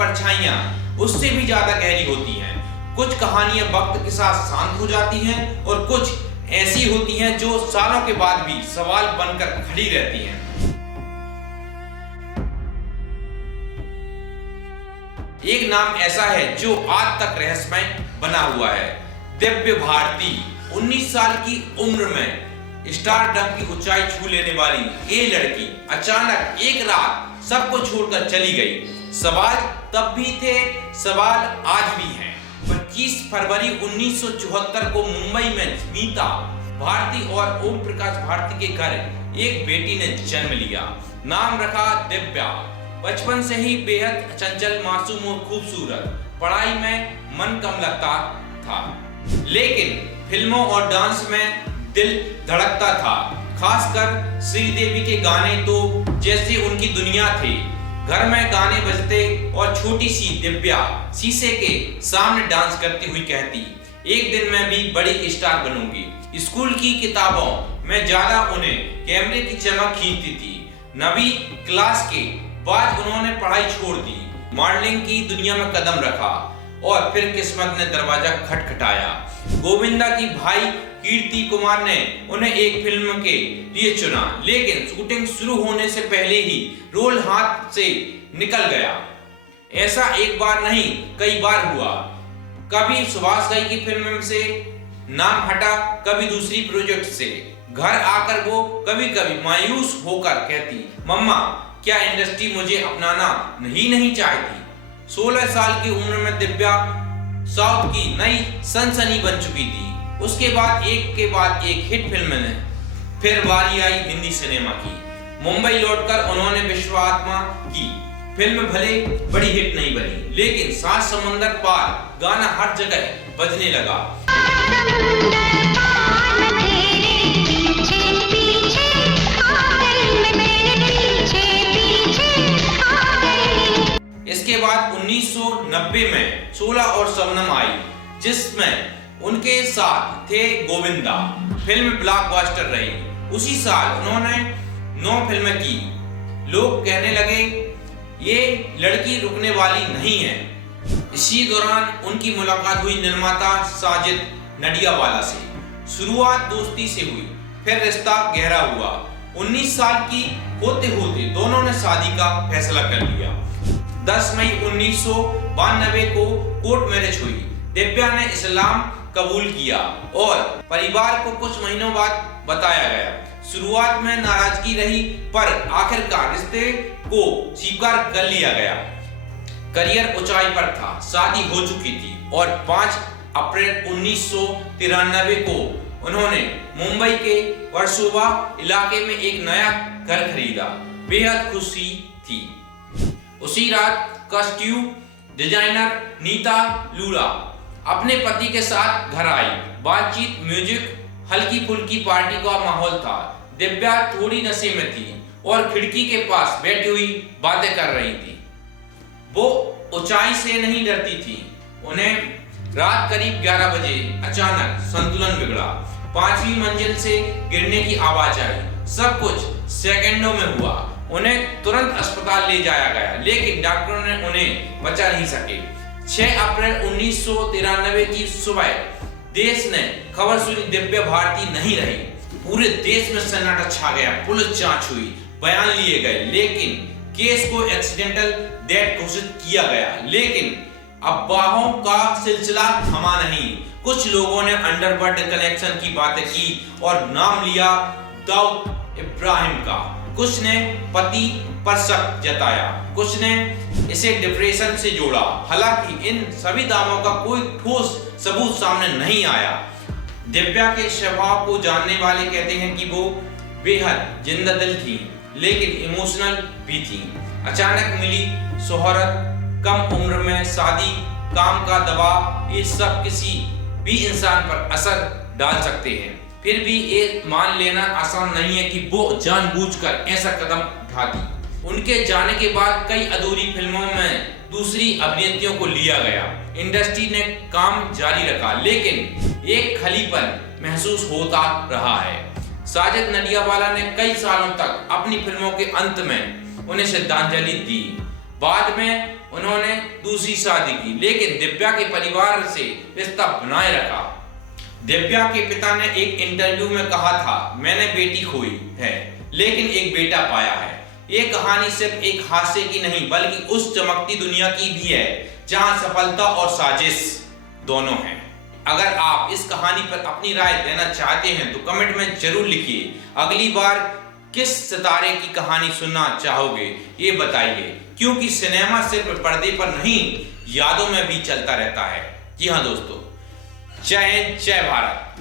परछाइयां उससे भी ज्यादा गहरी होती हैं। कुछ कहानियां वक्त के साथ शांत हो जाती हैं और कुछ ऐसी होती हैं जो सालों के बाद भी सवाल बनकर खड़ी रहती हैं। एक नाम ऐसा है जो आज तक रहस्यमय बना हुआ है, दिव्या भारती। 19 साल की उम्र में स्टारडम की ऊंचाई छू लेने वाली ये लड़की अचानक एक रात सबको छोड़कर चली गई। सवाल तब भी थे, सवाल आज भी हैं। 25 फरवरी 1974 को मुंबई में स्मिता भारती और ओम प्रकाश भारती के घर एक बेटी ने जन्म लिया। नाम रखा दिव्या। बचपन से ही बेहद चंचल, मासूम और खूबसूरत। पढ़ाई में मन कम लगता था, लेकिन फिल्मों और डांस में दिल धड़कता था। खासकर श्रीदेवी के गाने तो जैसे उनकी दुनिया थे। घर में गाने बजते और छोटी सी दिव्या शीशे के सामने डांस करती हुई कहती, एक दिन मैं भी बड़ी स्टार बनूंगी। स्कूल की किताबों में ज्यादा उन्हें कैमरे की चमक खींचती थी। 9वीं क्लास के बाद उन्होंने पढ़ाई छोड़ दी, मॉडलिंग की दुनिया में कदम रखा और फिर किस्मत ने दरवाजा खटखटाया। गोविंदा की भाई कीर्ति कुमार ने उन्हें एक फिल्म के लिए चुना, लेकिन शूटिंग शुरू होने से पहले ही रोल हाथ से निकल गया। ऐसा एक बार नहीं, कई बार हुआ। कभी सुभाष घई की फिल्म से नाम हटा, कभी दूसरी प्रोजेक्ट से। घर आकर वो कभी कभी मायूस होकर कहती, मम्मा क्या इंडस्ट्री मुझे अपनाना नहीं चाहती। 16 साल की उम्र में दिव्या साउथ की नई सनसनी बन चुकी थी। उसके बाद एक के बाद एक हिट फिल्म ने फिर बारी आई हिंदी सिनेमा की। मुंबई लौटकर उन्होंने विश्वात्मा की फिल्म भले बड़ी हिट नहीं बनी, लेकिन सात समंदर पार गाना हर जगह बजने लगा। इसके बाद 1990 में 16 और शबनम आई, जिसमें उनके साथ थे गोविंदा। फिल्म ब्लॉकबस्टर रही। उसी साल उन्होंने 9 फिल्में की। लोग कहने लगे ये लड़की रुकने वाली नहीं है। इसी दौरान उनकी मुलाकात हुई निर्माता साजिद नडियावाला से। शुरुआत दोस्ती से हुई, फिर रिश्ता गहरा हुआ। 19 साल की होते होते दोनों ने शादी का फैसला कर लिया। 10 मई 1992 को कोर्ट मैरिज हुई। दिव्या ने इस्लाम कबूल किया और परिवार को कुछ महीनों बाद बताया गया। शुरुआत में नाराजगी रही, पर आखिरकार रिश्ते को स्वीकार कर लिया गया। करियर ऊंचाई पर था, शादी हो चुकी थी और 5 अप्रैल 1993 को उन्होंने मुंबई के वर्सोवा इलाके में एक नया घर खरीदा। बेहद खुशी थी। उसी रात कॉस्ट्यूम डिजाइनर नीता लूला अपने पति के साथ घर आई। बातचीत, म्यूजिक, हल्की फुल्की पार्टी का माहौल था। दिव्या थोड़ी नशे में थी और खिड़की के पास बैठी हुई बातें कर रही थी। वो ऊंचाई से नहीं डरती थी। उन्हें रात करीब 11 बजे अचानक संतुलन बिगड़ा। 5वीं मंजिल से गिरने की आवाज आई। सब कुछ सेकंडों में हुआ। उन्हें तुरंत अस्पताल ले जाया गया, लेकिन डॉक्टरों ने उन्हें बचा नहीं सके। 6 अप्रैल 1993 की सुबह देश ने खबर सुनी, दिव्या भारती नहीं रही। पूरे देश में सन्नाटा छा गया। पुलिस जांच हुई, बयान लिए गए, लेकिन केस को एक्सीडेंटल डेथ घोषित किया गया। लेकिन अफवाहों का सिलसिला थमा नहीं। कुछ लोगों ने अंडरवर्ल्ड कनेक्शन की बातें की और नाम लिया दाऊद इब्राहिम का। कुछ ने पति पर शक जताया, कुछ ने इसे डिप्रेशन से जोड़ा। हालांकि इन सभी दावों का कोई ठोस सबूत सामने नहीं आया। दिव्या के स्वभाव को जानने वाले कहते हैं कि वो बेहद जिंदा दिल थी, लेकिन इमोशनल भी थी। अचानक मिली शोहरत, कम उम्र में शादी, काम का दबाव, ये सब किसी भी इंसान पर असर डाल सकते हैं। फिर भी ये मान लेना आसान नहीं है कि वो जानबूझकर ऐसा कदम उठाती। उनके जाने के बाद कई अधूरी फिल्मों में दूसरी अभिनेत्रियों को लिया गया। इंडस्ट्री ने काम जारी रखा, लेकिन एक खलीपन महसूस होता रहा है। साजिद नडियावाला ने कई सालों तक अपनी फिल्मों के अंत में उन्हें श्रद्धांजलि दी। बाद में उन्होंने दूसरी शादी की, लेकिन दिव्या के परिवार से रिश्ता बनाए रखा। दिव्या के पिता ने एक इंटरव्यू में कहा था, मैंने बेटी खोई है लेकिन एक बेटा पाया है। ये कहानी सिर्फ एक हादसे की नहीं बल्कि उस चमकती दुनिया की भी है जहां सफलता और साजिश दोनों हैं। अगर आप इस कहानी पर अपनी राय देना चाहते हैं तो कमेंट में जरूर लिखिए। अगली बार किस सितारे की कहानी सुनना चाहोगे ये बताइए, क्योंकि सिनेमा सिर्फ पर्दे पर नहीं यादों में भी चलता रहता है। जी हाँ दोस्तों, जय हिंद, जय भारत।